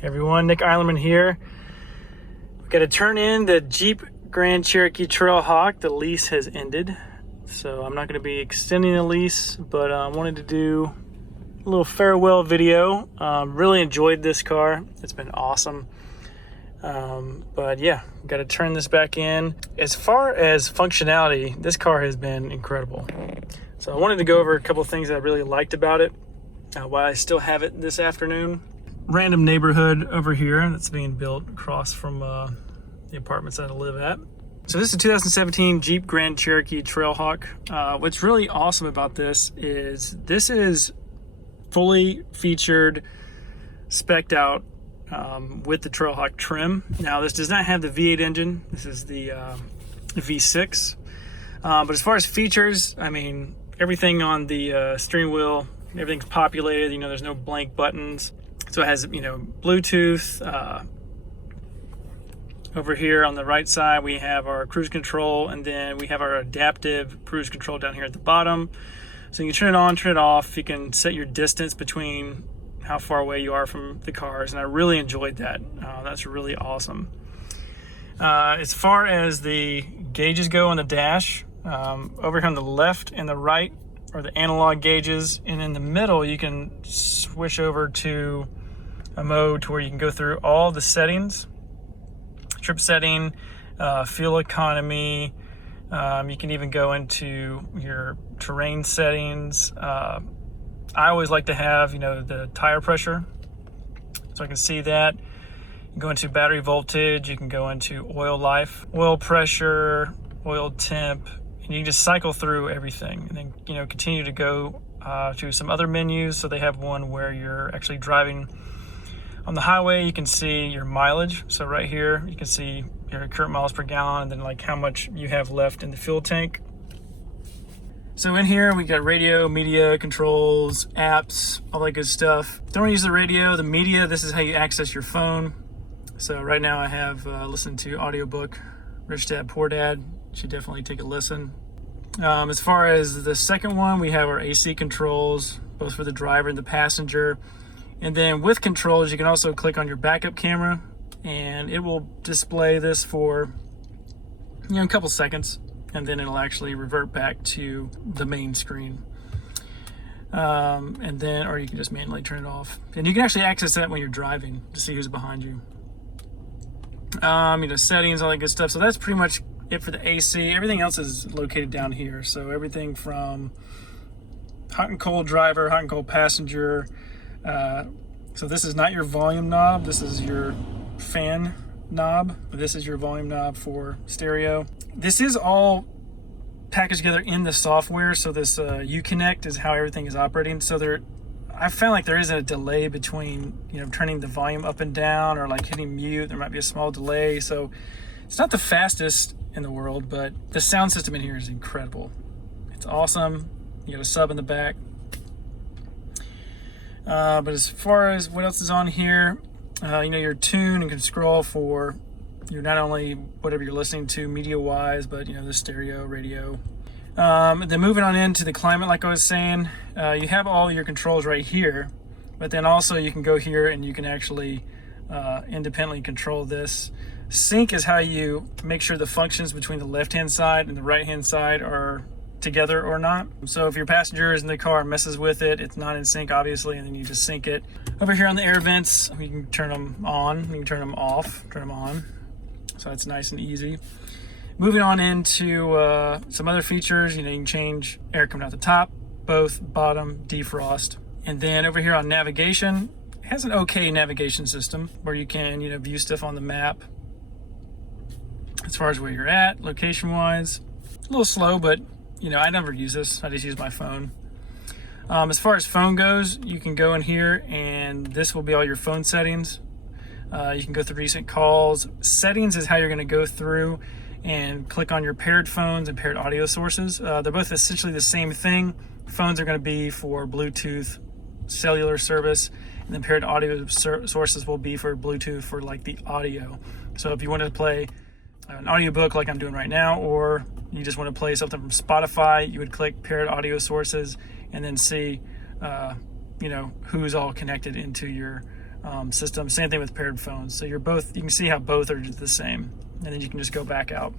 Hey everyone, Nick Eilerman here. We've got to turn in the Jeep Grand Cherokee Trailhawk. The lease has ended, so I'm not going to be extending the lease, but I wanted to do a little farewell video. Really enjoyed this car. It's been awesome. But yeah, got to turn this back in. As far as functionality, this car has been incredible. So I wanted to go over a couple of things that I really liked about it, why I still have it this afternoon. Random neighborhood over here that's being built across from the apartments that I live at. So this is a 2017 Jeep Grand Cherokee Trailhawk. What's really awesome about this is fully featured, spec'd out with the Trailhawk trim. Now this does not have the V8 engine. This is the V6. But as far as features, I mean, everything on the steering wheel, everything's populated. You know, there's no blank buttons. So it has, Bluetooth. Over here on the right side, we have our cruise control, and then we have our adaptive cruise control down here at the bottom. So you can turn it on, turn it off. You can set your distance between how far away you are from the cars, and I really enjoyed that. That's really awesome. As far as the gauges go on the dash, over here on the left and the right are the analog gauges, and in the middle you can switch over to a mode to where you can go through all the settings, trip setting, fuel economy. You can even go into your terrain settings. I always like to have, the tire pressure, so I can see that. You can go into battery voltage, you can go into oil life, oil pressure, oil temp, and you can just cycle through everything, and then continue to go to some other menus. So they have one where you're actually driving on the highway. You can see your mileage. So right here you can see your current miles per gallon, and then like how much you have left in the fuel tank. So in here we got radio, media controls, apps, all that good stuff. Don't use the radio. The media, this is how you access your phone. So right now I have listened to audiobook Rich Dad Poor Dad. Should definitely take a listen. As far as the second one, we have our AC controls, both for the driver and the passenger. And then with controls, you can also click on your backup camera, and it will display this for a couple seconds, and then it'll actually revert back to the main screen. And then, or you can just manually turn it off. And you can actually access that when you're driving to see who's behind you. Settings, all that good stuff. So that's pretty much it for the AC. Everything else is located down here. So everything from hot and cold driver, hot and cold passenger. So this is not your volume knob. This is your fan knob. This is your volume knob for stereo. This is all packaged together in the software. So this Uconnect is how everything is operating. So I found like there isn't a delay between turning the volume up and down, or like hitting mute. There might be a small delay. So it's not the fastest in the world, but the sound system in here is incredible. It's awesome. You got a sub in the back. But as far as what else is on here, your tune, and can scroll for not only whatever you're listening to media wise, but the stereo, radio. Then moving on into the climate, like I was saying, you have all your controls right here, but then also you can go here and you can actually independently control this. Sync is how you make sure the functions between the left-hand side and the right-hand side are together or not. So if your passenger is in the car and messes with it, it's not in sync, obviously, and then you just sync it. Over here on the air vents, you can turn them on, you can turn them off, turn them on. So that's nice and easy. Moving on into some other features, you can change air coming out the top, both, bottom, defrost. And then over here on navigation, it has an okay navigation system where you can, view stuff on the map as far as where you're at, location-wise. A little slow, but I never use this. I just use my phone. As far as phone goes, you can go in here and this will be all your phone settings. You can go through recent calls. Settings is how you're going to go through and click on your paired phones and paired audio sources. They're both essentially the same thing. Phones are going to be for Bluetooth cellular service, and then paired audio sources will be for Bluetooth for like the audio. So if you want to play an audiobook like I'm doing right now, or you just want to play something from Spotify, you would click paired audio sources and then see who's all connected into your system. Same thing with paired phones. So you can see how both are the same, and then you can just go back out.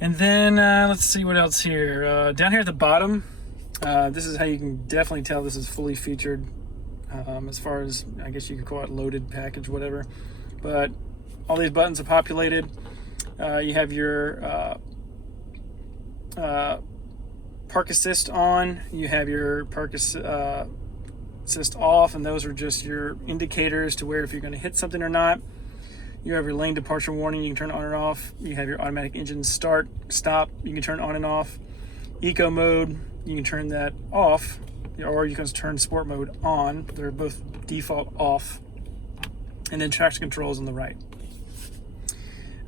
And then let's see what else here. Down here at the bottom, this is how you can definitely tell this is fully featured, as far as, I guess you could call it loaded package, whatever. But all these buttons are populated. You have your park assist on, you have your park assist off, and those are just your indicators to where if you're going to hit something or not. You have your lane departure warning, you can turn it on or off. You have your automatic engine start, stop, you can turn on and off. Eco mode, you can turn that off, or you can turn sport mode on. They're both default off. And then traction controls on the right.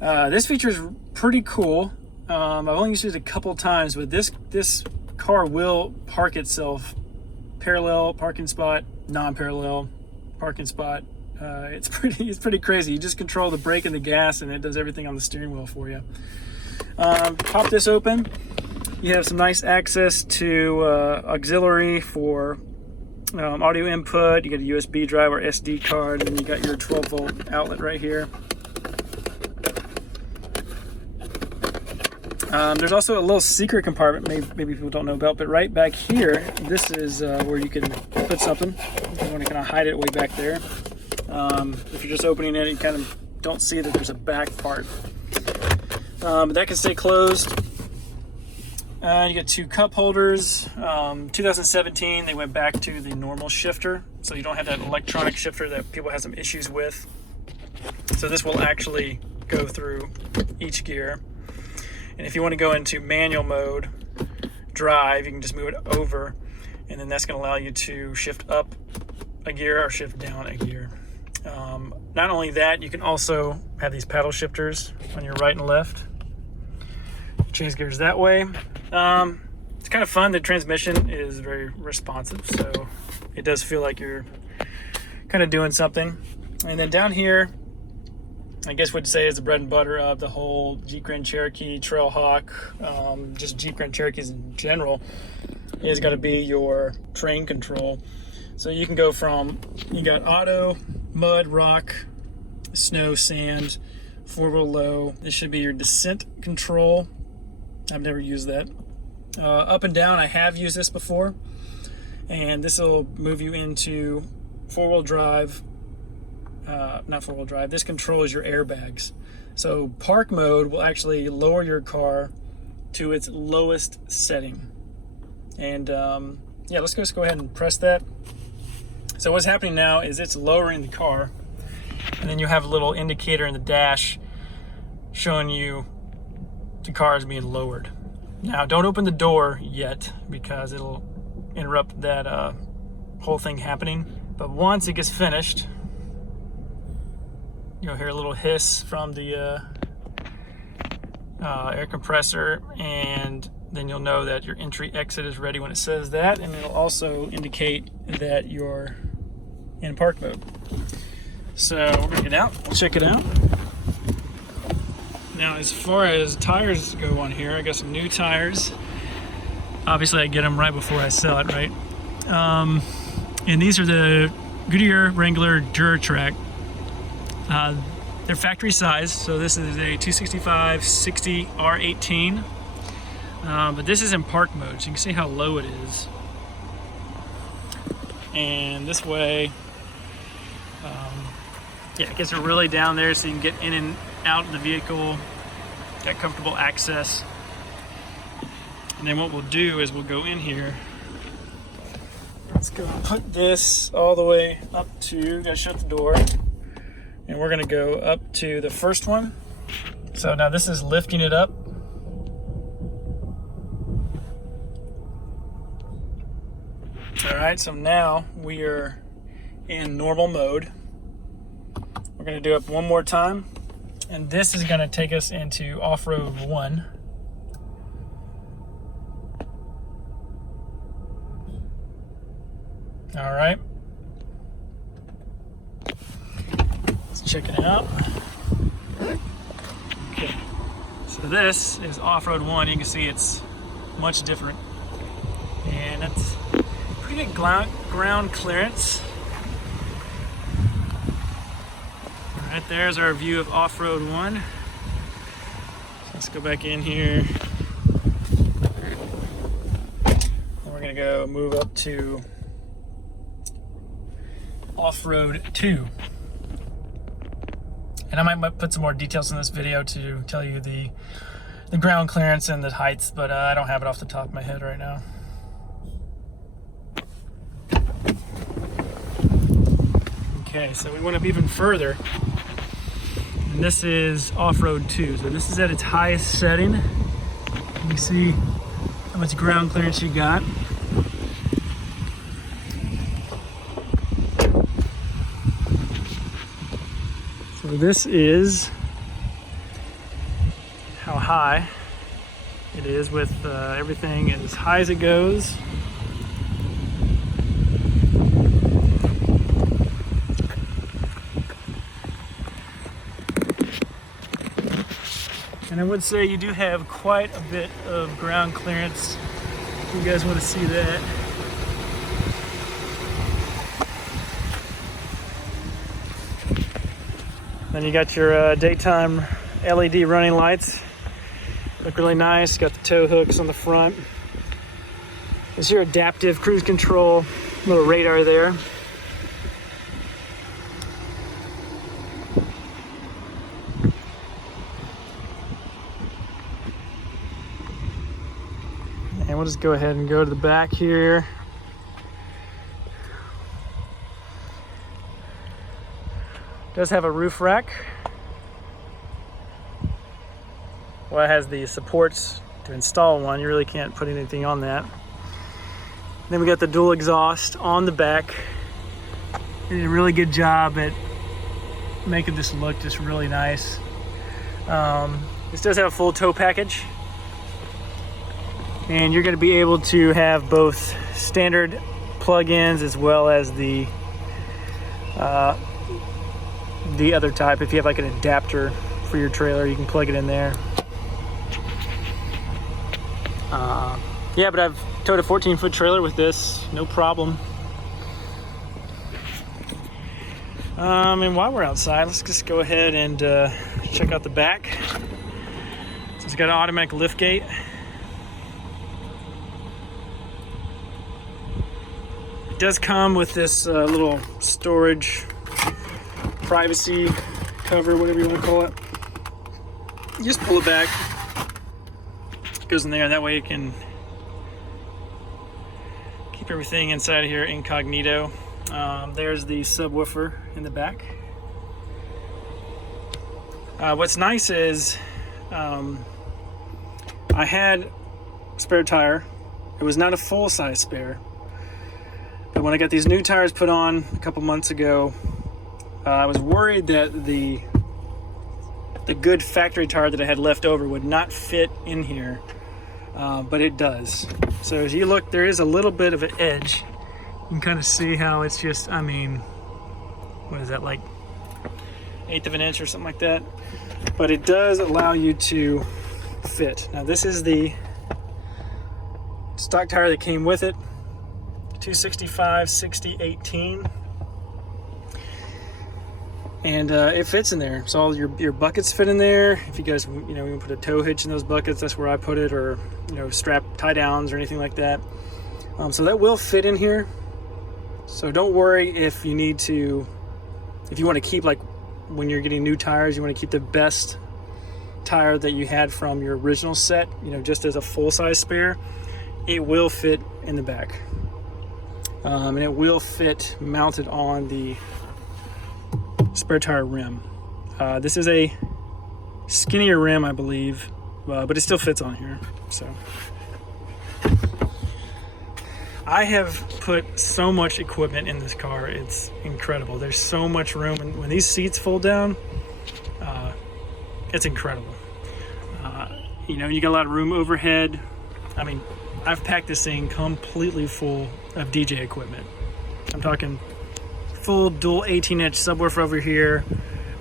This feature is pretty cool. I've only used it a couple times, but this car will park itself parallel parking spot, non-parallel parking spot. It's pretty crazy. You just control the brake and the gas, and it does everything on the steering wheel for you. Pop this open. You have some nice access to auxiliary for audio input. You get a USB drive or SD card, and then you got your 12-volt outlet right here. There's also a little secret compartment maybe people don't know about, but right back here, this is where you can put something. You want to kind of hide it way back there. If you're just opening it, you kind of don't see that there's a back part. But that can stay closed. You get two cup holders. 2017, they went back to the normal shifter, so you don't have that electronic shifter that people have some issues with. So this will actually go through each gear. And if you want to go into manual mode, drive, you can just move it over, and then that's going to allow you to shift up a gear or shift down a gear. Not only that, you can also have these paddle shifters on your right and left. Change gears that way. It's kind of fun. The transmission is very responsive, so it does feel like you're kind of doing something. And then down here, I guess would say is the bread and butter of the whole Jeep Grand Cherokee, Trailhawk, just Jeep Grand Cherokees in general, is going to be your train control. So you can go from, you got auto, mud, rock, snow, sand, four-wheel low. This should be your descent control. I've never used that. Up and down, I have used this before, and this will move you into four-wheel drive. Not four-wheel drive. This controls your airbags. So park mode will actually lower your car to its lowest setting. And yeah, let's just go ahead and press that. So what's happening now is it's lowering the car, and then you have a little indicator in the dash showing you the car is being lowered. Now, don't open the door yet because it'll interrupt that whole thing happening. But once it gets finished, you'll hear a little hiss from the air compressor, and then you'll know that your entry exit is ready when it says that, and it'll also indicate that you're in park mode. So we're gonna get out, we'll check it out. Now, as far as tires go on here, I got some new tires. Obviously, I get them right before I sell it, right? And these are the Goodyear Wrangler DuraTrack. They're factory size, so this is a 265/60 R18. But this is in park mode, so you can see how low it is. And this way, yeah, it gets it really down there so you can get in and out of the vehicle, got comfortable access. And then what we'll do is we'll go in here. Let's go put this all the way up to, gotta shut the door. And we're gonna go up to the first one. So now this is lifting it up. All right, so now we are in normal mode. We're gonna do it one more time. And this is gonna take us into off-road 1. All right. Let's check it out. Okay. So this is off-road 1. You can see it's much different. And it's pretty good ground clearance. Right there's our view of off-road 1. Let's go back in here. And we're gonna go move up to off-road 2. And I might put some more details in this video to tell you the ground clearance and the heights, but I don't have it off the top of my head right now. Okay, so we went up even further. And this is off-road 2. So this is at its highest setting. You can see how much ground clearance you got. So this is how high it is with everything as high as it goes. And I would say you do have quite a bit of ground clearance if you guys want to see that. Then you got your daytime LED running lights. Look really nice. Got the tow hooks on the front. There's your adaptive cruise control, little radar there. And we'll just go ahead and go to the back here. It does have a roof rack. Well, it has the supports to install one. You really can't put anything on that. Then we got the dual exhaust on the back. They did a really good job at making this look just really nice. This does have a full tow package. And you're going to be able to have both standard plug-ins as well as the other type. If you have like an adapter for your trailer, you can plug it in there. Yeah, but I've towed a 14-foot trailer with this, no problem. And while we're outside, let's just go ahead and check out the back. So it's got an automatic lift gate. It does come with this little storage privacy cover, whatever you want to call it. You just pull it back. It goes in there, and that way you can keep everything inside of here incognito. There's the subwoofer in the back. What's nice is I had a spare tire. It was not a full-size spare. But when I got these new tires put on a couple months ago, I was worried that the good factory tire that I had left over would not fit in here, but it does. So as you look, there is a little bit of an edge. You can kind of see how it's just, I mean, what is that, like 1/8 of an inch or something like that? But it does allow you to fit. Now this is the stock tire that came with it. 265/60/18, and it fits in there. So all your buckets fit in there. If you guys, you can put a tow hitch in those buckets, that's where I put it, or strap tie downs or anything like that. So that will fit in here. So don't worry if you need to, if you want to keep, like when you're getting new tires, you want to keep the best tire that you had from your original set, just as a full-size spare. It will fit in the back. And it will fit mounted on the spare tire rim. This is a skinnier rim, I believe, but it still fits on here. So I have put so much equipment in this car. It's incredible. There's so much room, and when these seats fold down, it's incredible. You got a lot of room overhead. I mean, I've packed this thing completely full of DJ equipment. I'm talking full dual 18-inch subwoofer over here,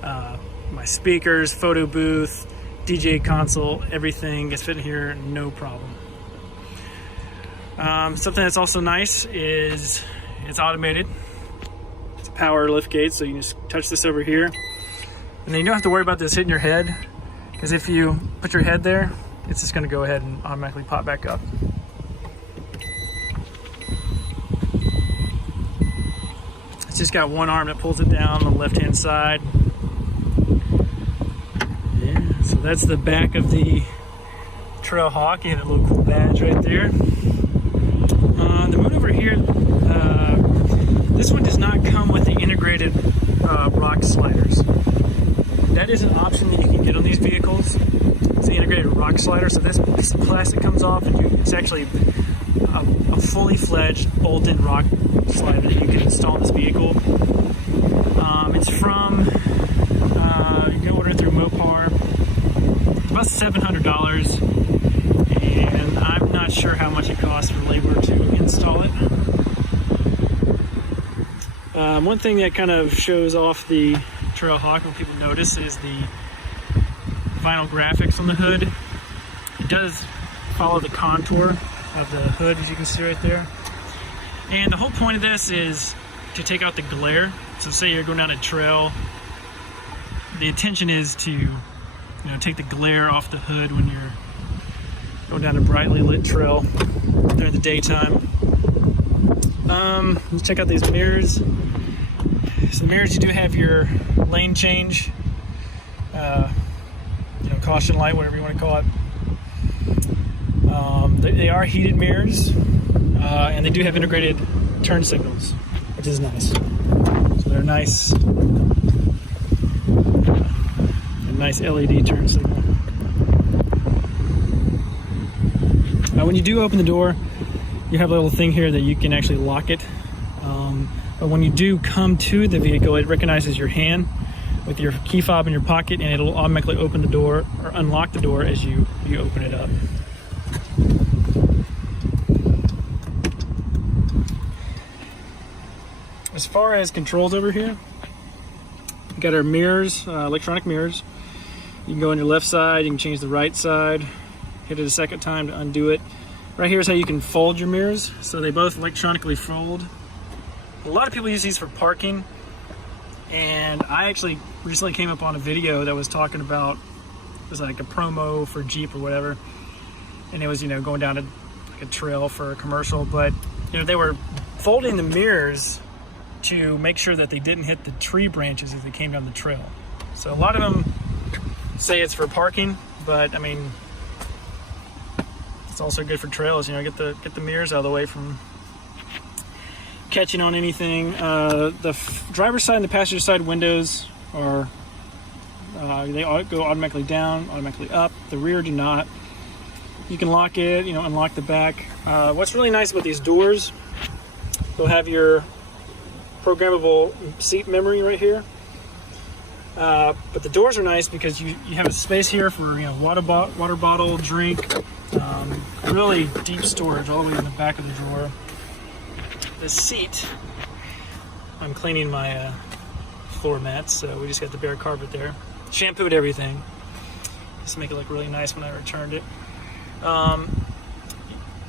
my speakers, photo booth, DJ console, everything gets fit in here, no problem. Something that's also nice is it's automated. It's a power lift gate, so you can just touch this over here. And then you don't have to worry about this hitting your head, because if you put your head there, it's just going to go ahead and automatically pop back up. It's just got one arm that pulls it down on the left-hand side. Yeah, so that's the back of the Trailhawk. You have a little cool badge right there. The one over here, this one does not come with the integrated rock sliders. That is an option that you can get on these vehicles. It's the integrated rock slider. So this piece of plastic comes off, and it's actually a fully fledged bolted rock slider that you can install in this vehicle. It's from, you can order it through Mopar. It's about $700, and I'm not sure how much it costs for labor to install it. One thing that kind of shows off the Trailhawk when people notice is the vinyl graphics on the hood. It does follow the contour of the hood, as you can see right there. And the whole point of this is to take out the glare. So say you're going down a trail, the intention is to take the glare off the hood when you're going down a brightly lit trail during the daytime. Let's check out these mirrors. So the mirrors, you do have your lane change, caution light, whatever you want to call it. They are heated mirrors, and they do have integrated turn signals, which is nice. So they're nice, a nice LED turn signal. When you do open the door, you have a little thing here that you can actually lock it. But when you do come to the vehicle, it recognizes your hand with your key fob in your pocket, and it'll automatically open the door or unlock the door as you open it up. As far as controls over here, we got our mirrors, electronic mirrors. You can go on your left side, you can change the right side, hit it a second time to undo it. Right here is how you can fold your mirrors, so they both electronically fold. A lot of people use these for parking, and I actually recently came up on a video that was talking about, it was like a promo for Jeep or whatever, and it was going down like a trail for a commercial, but they were folding the mirrors to make sure that they didn't hit the tree branches as they came down the trail. So a lot of them say it's for parking, but I mean, it's also good for trails. Get the mirrors out of the way from catching on anything. The driver's side and the passenger side windows are they go automatically down, automatically up. The rear do not. You can lock it, unlock the back. What's really nice about these doors, they'll have your programmable seat memory right here. But the doors are nice because you have a space here for water bottle, drink, really deep storage all the way in the back of the drawer. The seat, I'm cleaning my floor mats, so we just got the bare carpet there. Shampooed everything just to make it look really nice when I returned it.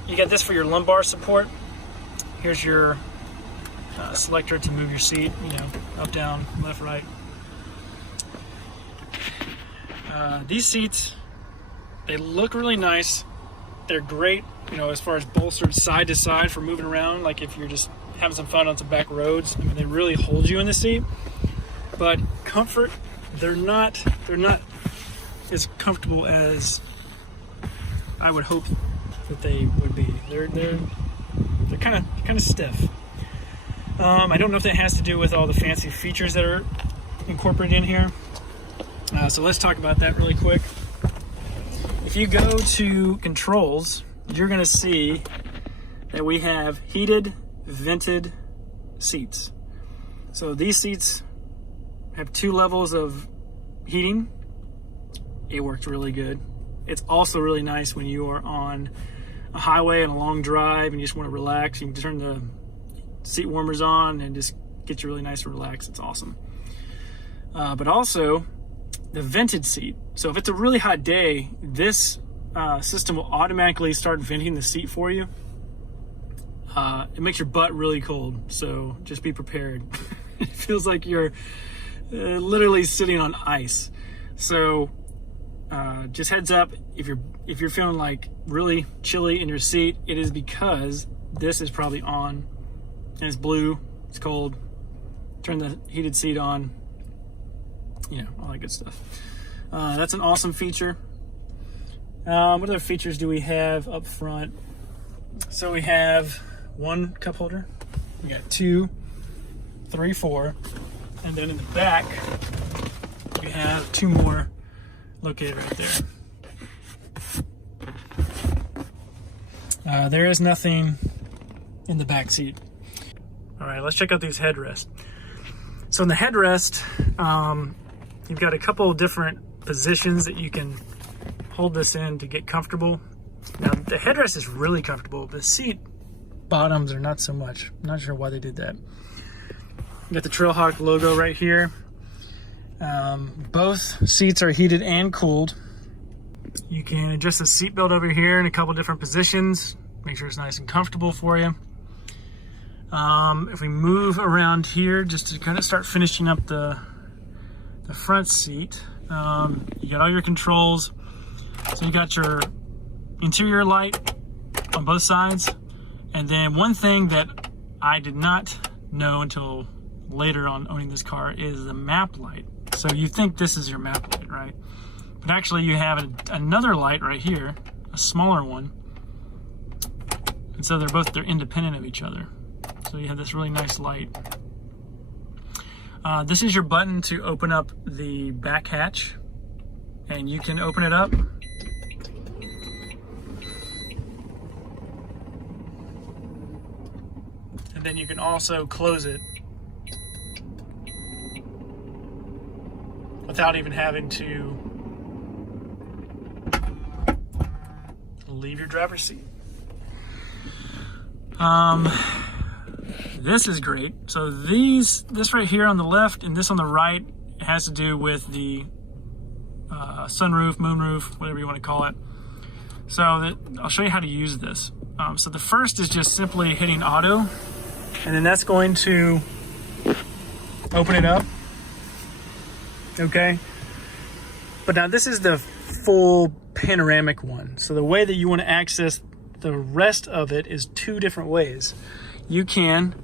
You got this for your lumbar support. Here's your selector to move your seat, up, down, left, right. These seats, they look really nice. They're great, as far as bolstered side to side for moving around. Like if you're just having some fun on some back roads, I mean, they really hold you in the seat. But comfort, they're not as comfortable as I would hope that they would be. They're kind of stiff. I don't know if that has to do with all the fancy features that are incorporated in here. So let's talk about that really quick. If you go to controls, you're going to see that we have heated, vented seats. So these seats have 2 levels of heating. It works really good. It's also really nice when you are on a highway and a long drive and you just want to relax. You can turn the seat warmers on and just get you really nice and relaxed. It's awesome. But also the vented seat. So if it's a really hot day, this system will automatically start venting the seat for you. It makes your butt really cold, so just be prepared. It feels like you're literally sitting on ice. So just heads up, if you're feeling like really chilly in your seat, it is because this is probably on and it's blue, it's cold. Turn the heated seat on, you know, all that good stuff. That's an awesome feature. What other features do we have up front? So we have one cup holder, we got 2, 3, 4, and then in the back we have 2 more located right there. There is nothing in the back seat. All right, let's check out these headrests. So in the headrest, you've got a couple of different positions that you can hold this in to get comfortable. Now the headrest is really comfortable. The seat bottoms are not so much. I'm not sure why they did that. You got the Trailhawk logo right here. Both seats are heated and cooled. You can adjust the seat belt over here in a couple different positions. Make sure it's nice and comfortable for you. If we move around here just to kind of start finishing up the front seat, you got all your controls. So you got your interior light on both sides. And then one thing that I did not know until later on owning this car is the map light. So you think this is your map light, right? But actually you have another light right here, a smaller one. And so they're independent of each other. So you have this really nice light. This is your button to open up the back hatch, and you can open it up. And then you can also close it without even having to leave your driver's seat. This is great. So this right here on the left and this on the right has to do with the sunroof, moonroof, whatever you want to call it. So I'll show you how to use this. So the first is just simply hitting auto, and then that's going to open it up. Okay. But now this is the full panoramic one. So the way that you want to access the rest of it is 2 different ways. You can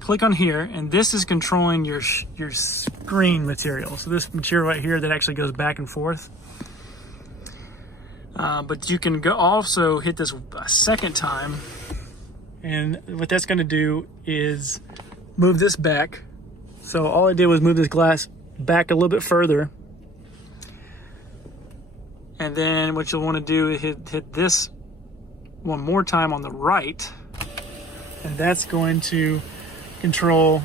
click on here, and this is controlling your screen material. So this material right here that actually goes back and forth. But you can also hit this a second time, and what that's going to do is move this back. So all I did was move this glass back a little bit further. And then what you'll want to do is hit this one more time on the right, and that's going to control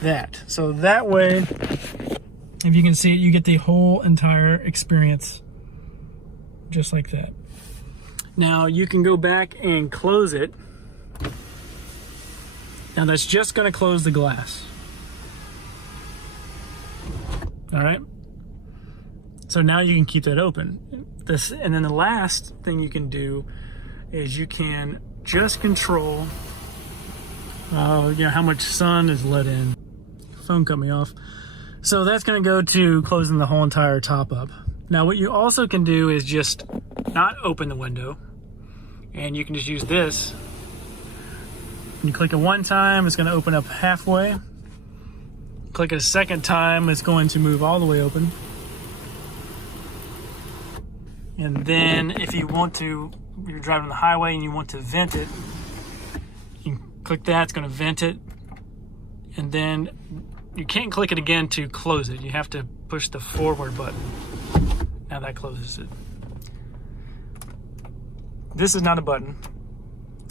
that. So that way, if you can see it, you get the whole entire experience just like that. Now you can go back and close it. Now that's just going to close the glass. All right. So now you can keep that open. And then the last thing you can do is you can just control how much sun is let in. Phone cut me off. So that's going to go to closing the whole entire top up. Now what you also can do is just not open the window, and you can just use this. When you click it one time, it's going to open up halfway. Click it a second time, it's going to move all the way open. And then if you want to, you're driving on the highway and you want to vent it, you can click that, it's going to vent it. And then you can't click it again to close it. You have to push the forward button. Now that closes it. This is not a button.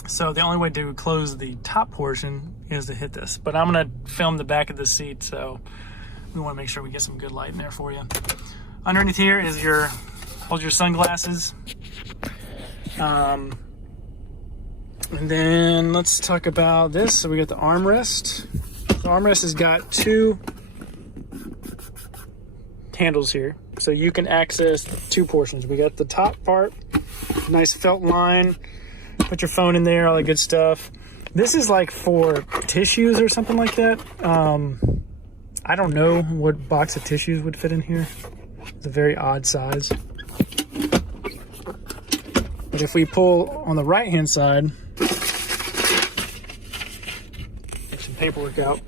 So the only way to close the top portion is to hit this. But I'm going to film the back of the seat, so we want to make sure we get some good light in there for you. Underneath here is hold your sunglasses. And then let's talk about this. So we got the armrest. The armrest has got 2 handles here, so you can access 2 portions. We got the top part, nice felt line, put your phone in there, all that good stuff. This is like for tissues or something like that. I don't know what box of tissues would fit in here. It's a very odd size. But if we pull on the right-hand side, get some paperwork out.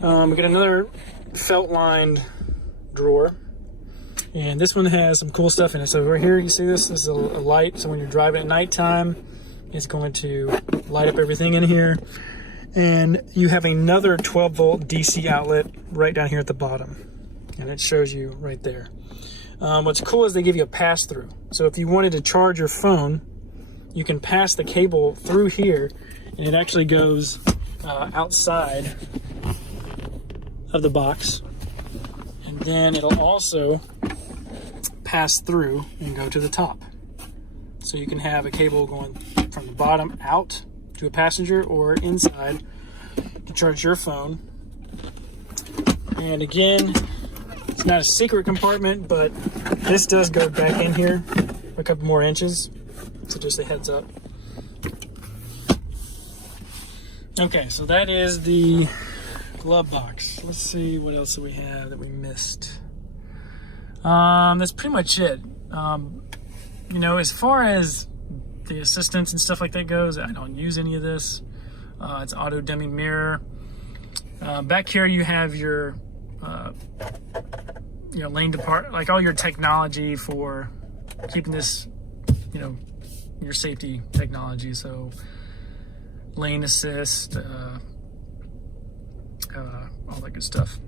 We got another felt-lined drawer. And this one has some cool stuff in it. So right here, you see this? This is a light. So when you're driving at nighttime, it's going to light up everything in here. And you have another 12-volt DC outlet right down here at the bottom. And it shows you right there. What's cool is they give you a pass-through. So if you wanted to charge your phone, you can pass the cable through here, and it actually goes outside of the box. And then it'll also pass through and go to the top. So you can have a cable going from the bottom out to a passenger or inside to charge your phone. And again, it's not a secret compartment, but this does go back in here a couple more inches. So just a heads up. Okay, so that is the glove box. Let's see what else do we have that we missed. That's pretty much it. You know, as far as the assistance and stuff like that goes, I don't use any of this. It's auto dimming mirror. Back here you have your lane depart, like all your technology for keeping this, your safety technology. So lane assist, all that good stuff.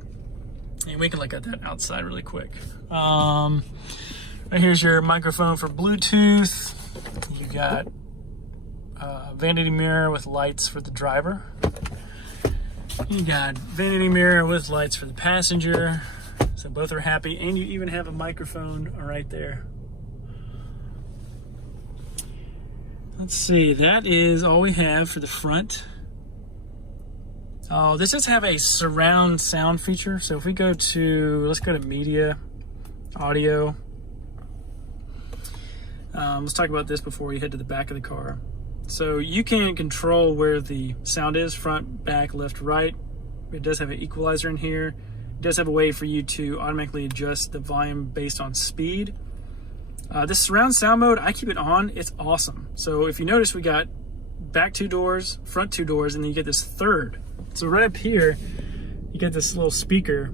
And we can look at that outside really quick. Right here's your microphone for Bluetooth. You got vanity mirror with lights for the driver. You got vanity mirror with lights for the passenger. So both are happy, and you even have a microphone right there. Let's see, that is all we have for the front. Oh, this does have a surround sound feature. So if we go to, let's go to media, audio. Let's talk about this before we head to the back of the car. So you can control where the sound is, front, back, left, right. It does have an equalizer in here. It does have a way for you to automatically adjust the volume based on speed. This surround sound mode, I keep it on. It's awesome. So if you notice, we got back 2 doors, front 2 doors, and then you get this third. So right up here, you get this little speaker,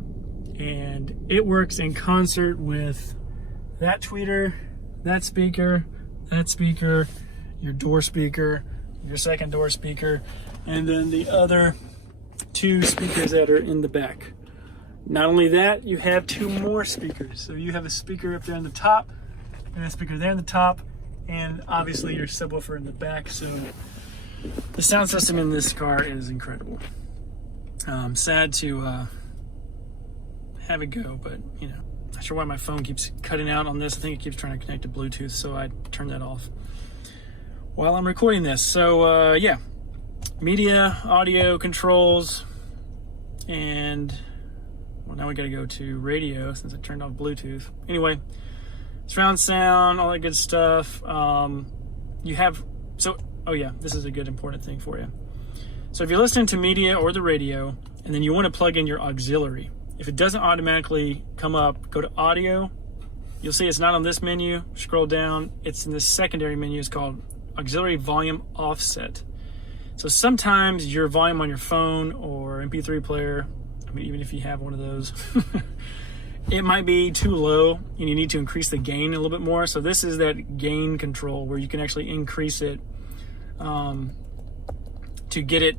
and it works in concert with that tweeter, that speaker, your door speaker, your second door speaker, and then the other 2 speakers that are in the back. Not only that, you have 2 more speakers. So you have a speaker up there on the top, and a speaker there on the top, and obviously your subwoofer in the back. So the sound system in this car is incredible. Sad to have it go, but not sure why my phone keeps cutting out on this. I think it keeps trying to connect to Bluetooth, so I turned that off while I'm recording this. So yeah, media, audio controls, and well, now we gotta go to radio since I turned off Bluetooth. Anyway, surround sound, all that good stuff. You have, oh yeah, this is a good important thing for you. So if you're listening to media or the radio, and then you want to plug in your auxiliary, if it doesn't automatically come up, go to audio. You'll see it's not on this menu. Scroll down, it's in this secondary menu. It's called auxiliary volume offset. So sometimes your volume on your phone or MP3 player, I mean, even if you have one of those, it might be too low and you need to increase the gain a little bit more. So this is that gain control where you can actually increase it to get it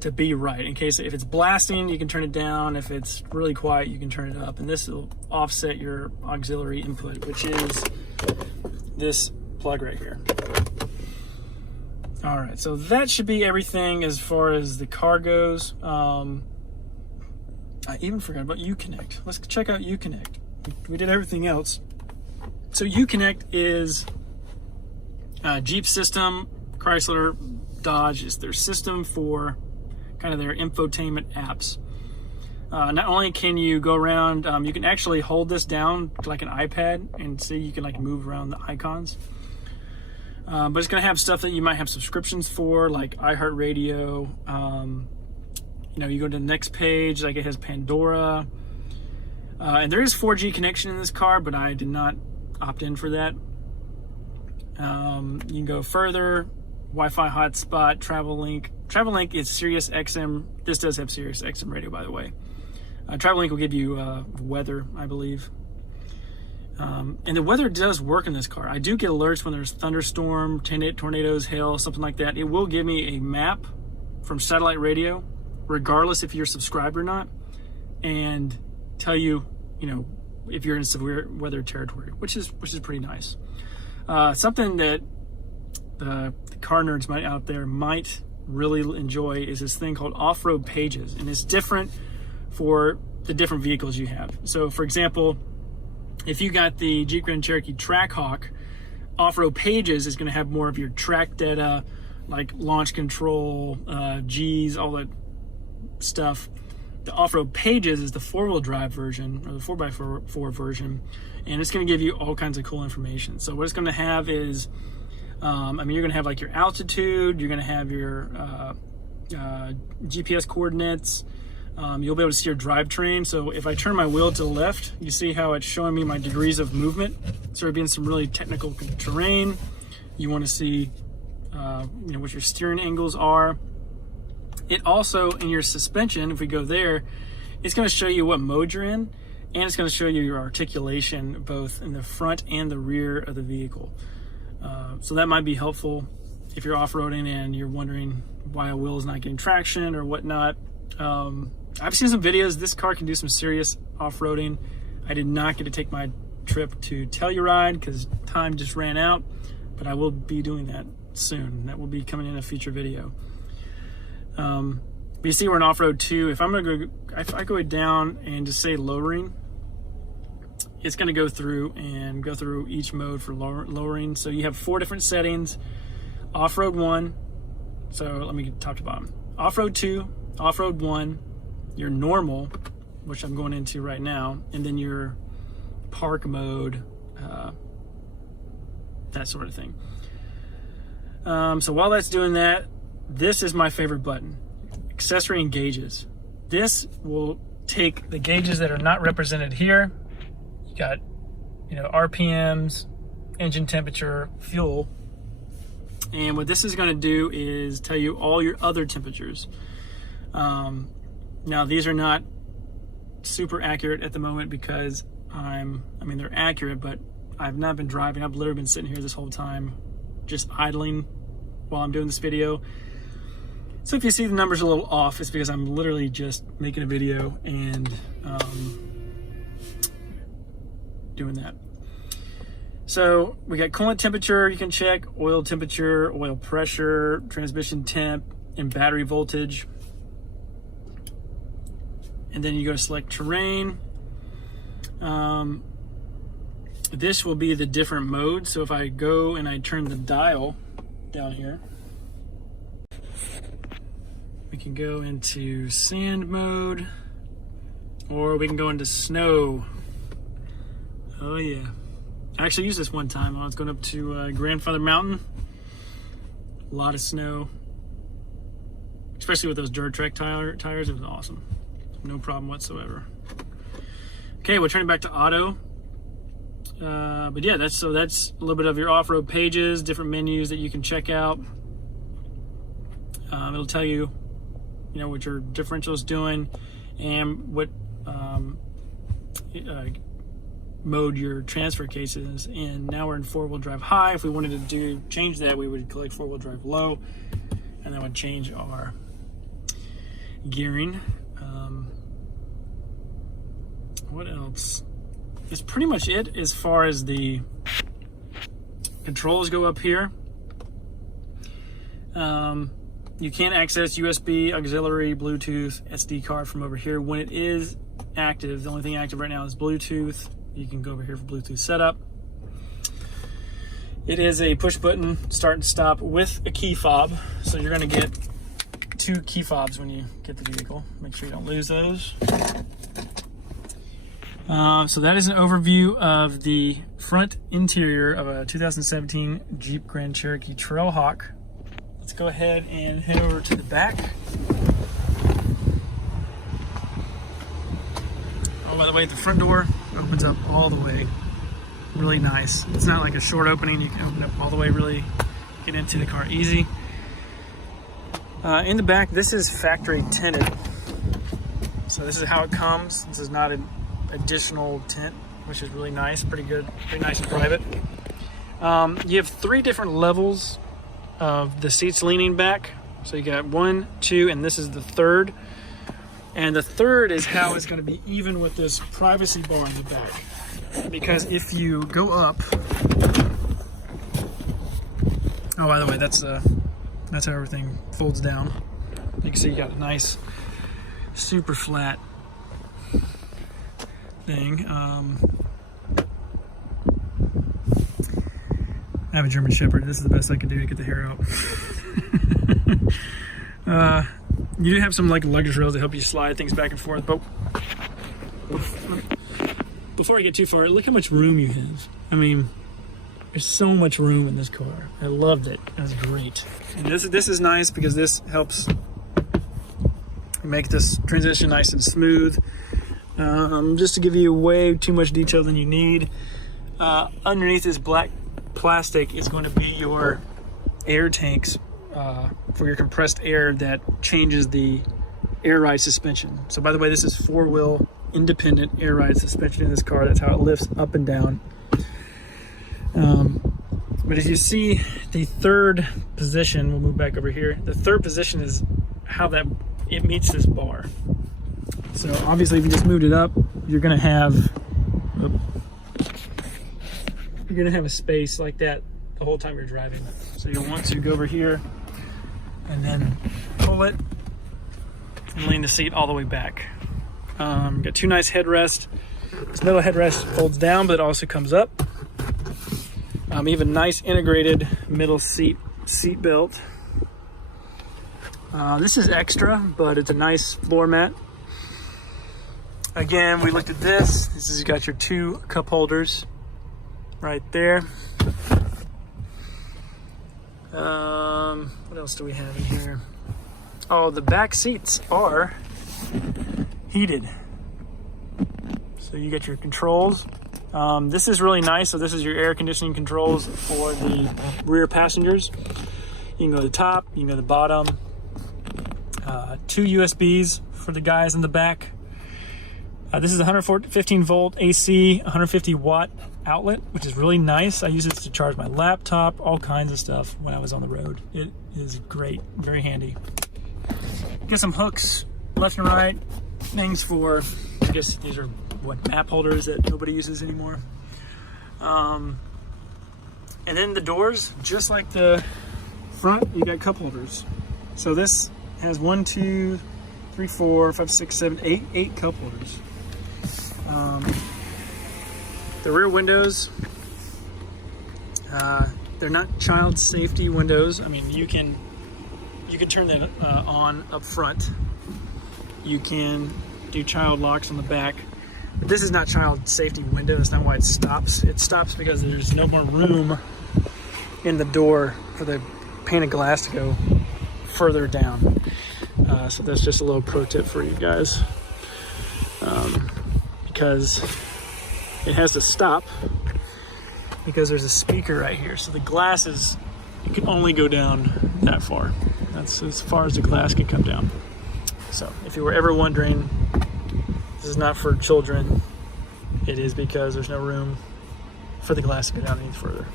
to be right. In case if it's blasting, you can turn it down. If it's really quiet, you can turn it up. And this will offset your auxiliary input, which is this plug right here. All right, so that should be everything as far as the car goes. I even forgot about Uconnect. Let's check out Uconnect. We did everything else. So Uconnect is a Jeep system, Chrysler, Dodge is their system for kind of their infotainment apps. Not only can you go around, you can actually hold this down to like an iPad and see you can like move around the icons. But it's going to have stuff that you might have subscriptions for, like iHeartRadio, you know, you go to the next page, like it has Pandora. And there is 4G connection in this car, but I did not opt in for that. You can go further, Wi-Fi hotspot, Travel Link. Travel Link is Sirius XM. This does have Sirius XM radio, by the way. Travel Link will give you weather, I believe. And the weather does work in this car. I do get alerts when there's thunderstorm, tornadoes, hail, something like that. It will give me a map from satellite radio, regardless if you're subscribed or not, and tell you, you know, if you're in severe weather territory, which is pretty nice. Something that the car nerds out there might really enjoy is this thing called off-road pages, and it's different for the different vehicles you have. So, for example, if you got the Jeep Grand Cherokee Trailhawk, off-road pages is going to have more of your track data, like launch control, G's, all that stuff. The off-road pages is the four-wheel drive version, or the 4x4 version, and it's going to give you all kinds of cool information. So what it's going to have is, I mean, you're going to have like your altitude, you're going to have your GPS coordinates, you'll be able to see your drivetrain. So if I turn my wheel to the left, you see how it's showing me my degrees of movement. So it'd be in some really technical terrain. You want to see, you know, what your steering angles are. It also, in your suspension, if we go there, it's going to show you what mode you're in, and it's going to show you your articulation both in the front and the rear of the vehicle. So that might be helpful if you're off-roading and you're wondering why a wheel is not getting traction or whatnot. I've seen some videos. This car can do some serious off-roading. I did not get to take my trip to Telluride because time just ran out, but I will be doing that soon. That will be coming in a future video. But you see we're in off-road 2. If I'm gonna go, if I go down and just say lowering, it's gonna go through each mode for lowering. So you have 4 different settings. Off-road 1. So let me get top to bottom. Off-road 2, off-road 1, your normal, which I'm going into right now, and then your park mode, that sort of thing. So while that's doing that, this is my favorite button, accessory and gauges. This will take the gauges that are not represented here. You got, you know, RPMs, engine temperature, fuel. And what this is going to do is tell you all your other temperatures. Now these are not super accurate at the moment because I mean, they're accurate, but I've not been driving. I've literally been sitting here this whole time just idling while I'm doing this video. So if you see the numbers a little off, it's because I'm literally just making a video and doing that. So we got coolant temperature you can check, oil temperature, oil pressure, transmission temp, and battery voltage. And then you go to select terrain. This will be the different modes. So if I go and I turn the dial down here, we can go into sand mode, or we can go into snow. Oh yeah. I actually used this one time when I was going up to Grandfather Mountain. A lot of snow, especially with those dirt track tires. It was awesome. No problem whatsoever. Okay, we'll turn it back to auto. But yeah, that's a little bit of your off-road pages, different menus that you can check out. It'll tell you, you know, what your differential is doing and what mode your transfer case is in. Now we're in 4-wheel drive high. If we wanted to change that, we would click 4-wheel drive low, and that would change our gearing. What else? That's pretty much it as far as the controls go up here. You can't access USB, auxiliary, Bluetooth, SD card from over here. When it is active, the only thing active right now is Bluetooth. You can go over here for Bluetooth setup. It is a push button start and stop with a key fob. So you're gonna get 2 key fobs when you get the vehicle. Make sure you don't lose those. So that is an overview of the front interior of a 2017 Jeep Grand Cherokee Trailhawk. Let's go ahead and head over to the back. Oh, by the way, the front door opens up all the way. Really nice. It's not like a short opening. You can open up all the way, really get into the car easy. In the back, this is factory tinted. So this is how it comes. This is not an additional tint, which is really nice. Pretty good, pretty nice and private. You have 3 different levels of the seats leaning back. So you got 1, 2, and this is the 3rd. And the 3rd is how it's going to be even with this privacy bar in the back. Because if you go up, oh, by the way, that's how everything folds down. You can see you got a nice, super flat thing. I have a German Shepherd. This is the best I could do to get the hair out. You do have some like luggage rails that help you slide things back and forth, but before I get too far, look how much room you have. I mean, there's so much room in this car. I loved it. It was great. And this is nice because this helps make this transition nice and smooth. Just to give you way too much detail than you need, underneath this black plastic is going to be your air tanks for your compressed air that changes the air ride suspension. So by the way, this is 4-wheel independent air ride suspension in this car. That's how it lifts up and down. But as you see, the 3rd position, we'll move back over here. The 3rd position is how that it meets this bar. So obviously if you just moved it up, you're gonna have a space like that the whole time you're driving. So you'll want to go over here and then pull it and lean the seat all the way back. Got 2 nice headrests. This middle headrest folds down, but it also comes up. Even nice integrated middle seat belt. This is extra, but it's a nice floor mat. Again, we looked at this. This has got your 2 cup holders right there. What else do we have in here? Oh, the back seats are heated. So you get your controls. This is really nice. So this is your air conditioning controls for the rear passengers. You can go to the top, you can go to the bottom. 2 USBs for the guys in the back. This is 115 volt AC, 150 watt outlet, which is really nice. I use this to charge my laptop, all kinds of stuff when I was on the road. It is great, very handy. Get some hooks left and right, things for, I guess these are what, map holders that nobody uses anymore. And then the doors, just like the front, you got cup holders. So this has 1, 2, 3, 4, 5, 6, 7, 8 cup holders. The rear windows, they're not child safety windows. I mean, you can turn that on up front. You can do child locks on the back. But this is not child safety window. That's not why it stops. It stops because there's no more room in the door for the pane of glass to go further down. So that's just a little pro tip for you guys. Because it has to stop because there's a speaker right here. So the glass is, you can only go down that far. That's as far as the glass can come down. So if you were ever wondering, this is not for children. It is because there's no room for the glass to go down any further.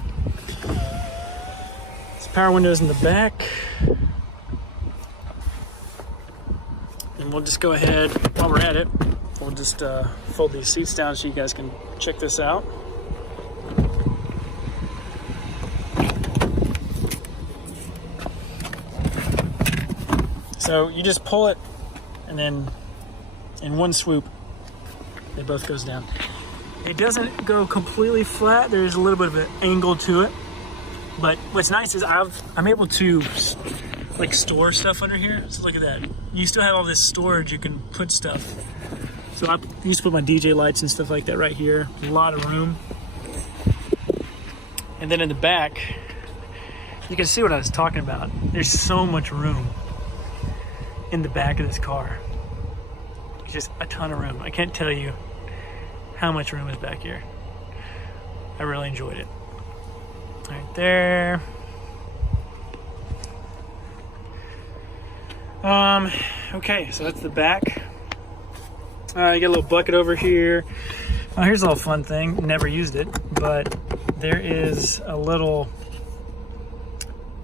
There's power windows in the back. And we'll just go ahead, while we're at it, we'll just fold these seats down so you guys can check this out. So you just pull it, and then in one swoop, it both goes down. It doesn't go completely flat. There's a little bit of an angle to it. But what's nice is I'm able to like store stuff under here. So look at that. You still have all this storage. You can put stuff. So I used to put my DJ lights and stuff like that right here. A lot of room. And then in the back, you can see what I was talking about. There's so much room in the back of this car. It's just a ton of room. I can't tell you how much room is back here. I really enjoyed it. Right there. Okay, so that's the back. You got a little bucket over here. Oh, here's a little fun thing. Never used it, but there is a little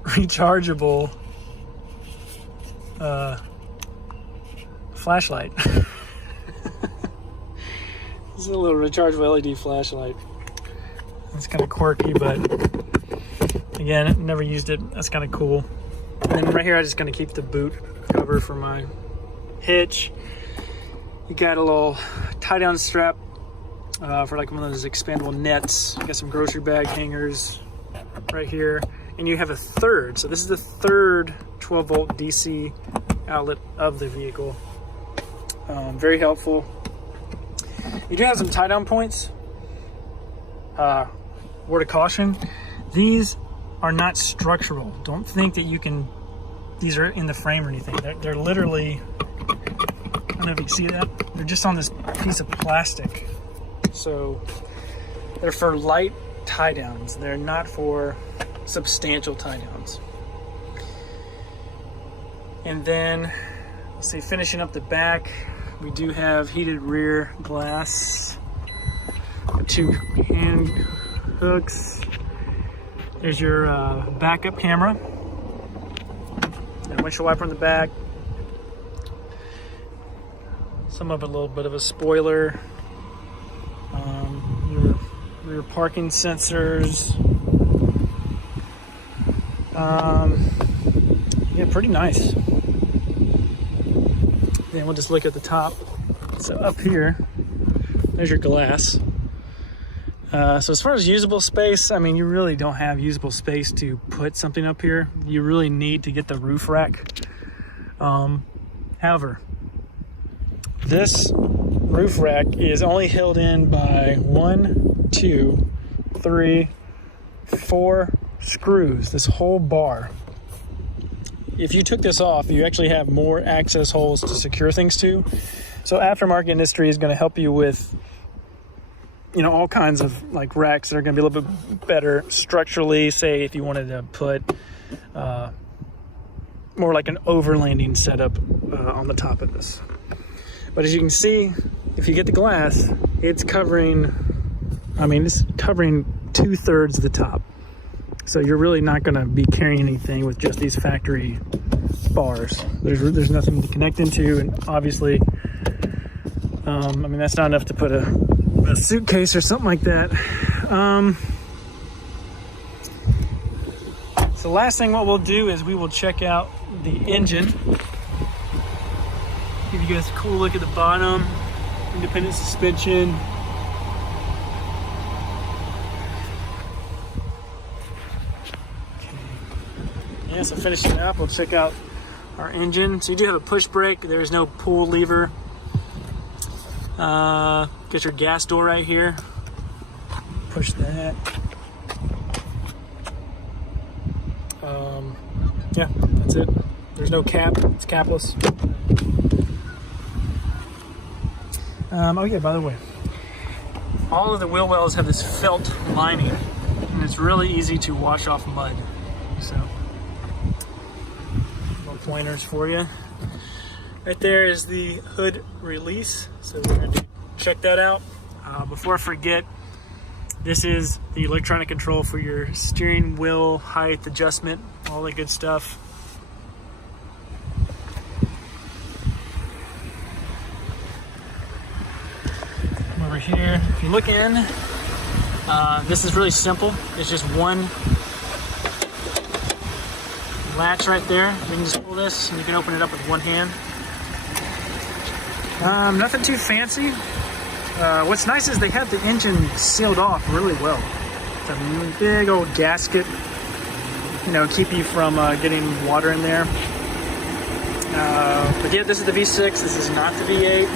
rechargeable flashlight. It's a little rechargeable LED flashlight. It's kind of quirky, but again, never used it. That's kind of cool. And then right here, I'm just going to keep the boot cover for my hitch. You got a little tie-down strap for like one of those expandable nets. You got some grocery bag hangers right here. And you have a third. So this is the third 12-volt DC outlet of the vehicle. Very helpful. You do have some tie-down points. Word of caution, these are not structural. Don't think that you can, these are in the frame or anything. They're literally, I don't know if you can see that, they're just on this piece of plastic. So they're for light tie downs. They're not for substantial tie downs. And then, let's see, finishing up the back, we do have heated rear glass, 2 hand hooks. There's your backup camera and windshield wiper on the back. Some of a little bit of a spoiler. Your parking sensors. Yeah, pretty nice. Then we'll just look at the top. So up here, there's your glass. So as far as usable space, I mean, you really don't have usable space to put something up here. You really need to get the roof rack. However, this roof rack is only held in by 1, 2, 3, 4 screws, this whole bar. If you took this off, you actually have more access holes to secure things to. So aftermarket industry is going to help you with, you know, all kinds of like racks that are going to be a little bit better structurally. Say if you wanted to put more like an overlanding setup on the top of this. But as you can see, if you get the glass, it's covering, I mean, it's covering 2/3 of the top. So you're really not going to be carrying anything with just these factory bars. There's nothing to connect into, and obviously, I mean, that's not enough to put a suitcase or something like that. So last thing what we'll do is we will check out the engine. Give you guys a cool look at the bottom. Independent suspension. Yeah, so finishing up, we'll check out our engine. So you do have a push brake. There is no pull lever. Get your gas door right here. Push that. Yeah, that's it. There's no cap. It's capless. Oh yeah, by the way, all of the wheel wells have this felt lining, and it's really easy to wash off mud. So, little pointers for you. Right there is the hood release, so we're going to check that out. Before I forget, this is the electronic control for your steering wheel height adjustment, all that good stuff. Come over here. If you look in, this is really simple. It's just one latch right there. You can just pull this and you can open it up with one hand. Nothing too fancy. What's nice is they have the engine sealed off really well. It's a big old gasket, you know, keep you from getting water in there. But yeah, this is the V6. This is not the V8.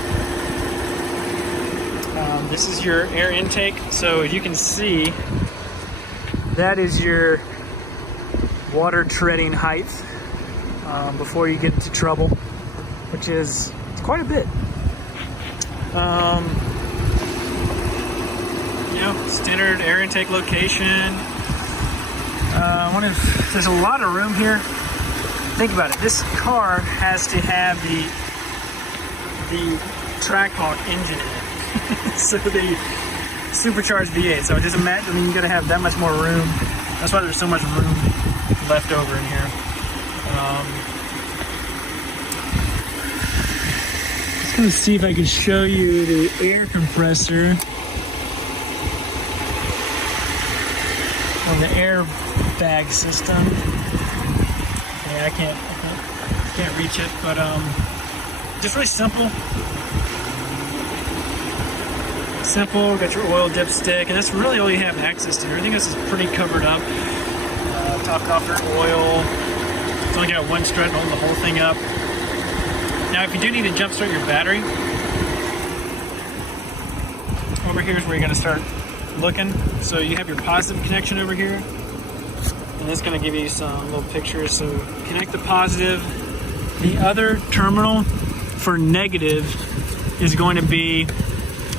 This is your air intake. So you can see that is your water treading height before you get into trouble, which is quite a bit. Standard air intake location. There's a lot of room here. Think about it. This car has to have the Trailhawk engine in it. So the supercharged V8. So just imagine, I mean, you got to have that much more room. That's why there's so much room left over in here. Just gonna see if I can show you the air compressor on the air bag system. Yeah, I can't reach it, but just really simple. Simple, got your oil dipstick, and that's really all you have access to. Everything else is pretty covered up. Topped off your oil. It's only got one strut holding the whole thing up. Now, if you do need to jump start your battery, over here is where you're going to start looking. So you have your positive connection over here, and it's going to give you some little pictures. So connect the positive. The other terminal for negative is going to be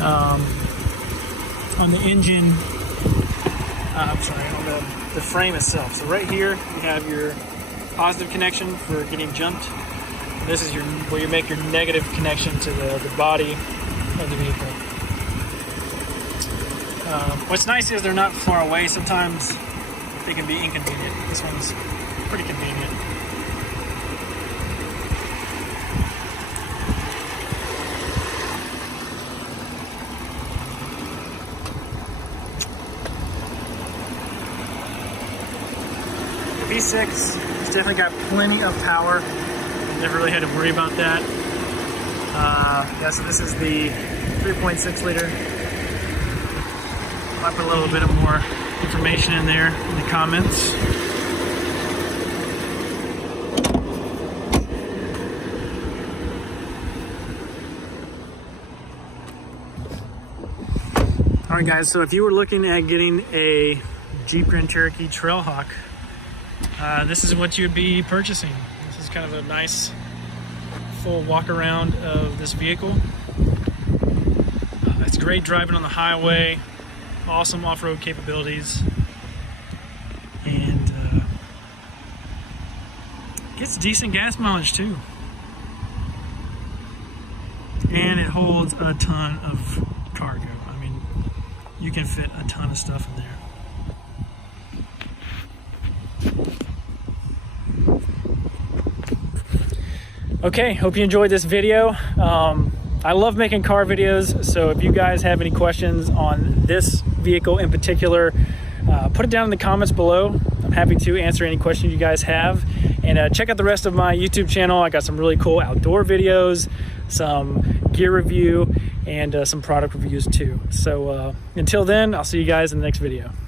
on the engine, I'm sorry, on the frame itself. So right here, you have your positive connection for getting jumped. This is where you make your negative connection to the body of the vehicle. What's nice is they're not far away. Sometimes they can be inconvenient. This one's pretty convenient. V6 has definitely got plenty of power. Never really had to worry about that. Yeah, so this is the 3.6 liter. Might put a little bit of more information in there in the comments. All right, guys, so if you were looking at getting a Jeep Grand Cherokee Trailhawk, this is what you would be purchasing. This is kind of a nice full walk around of this vehicle. It's great driving on the highway, awesome off-road capabilities, and gets decent gas mileage too. And it holds a ton of cargo. I mean, you can fit a ton of stuff in there. Okay, hope you enjoyed this video. I love making car videos, so if you guys have any questions on this vehicle in particular, put it down in the comments below. I'm happy to answer any questions you guys have. And check out the rest of my YouTube channel. I got some really cool outdoor videos, some gear review, and some product reviews too. So until then, I'll see you guys in the next video.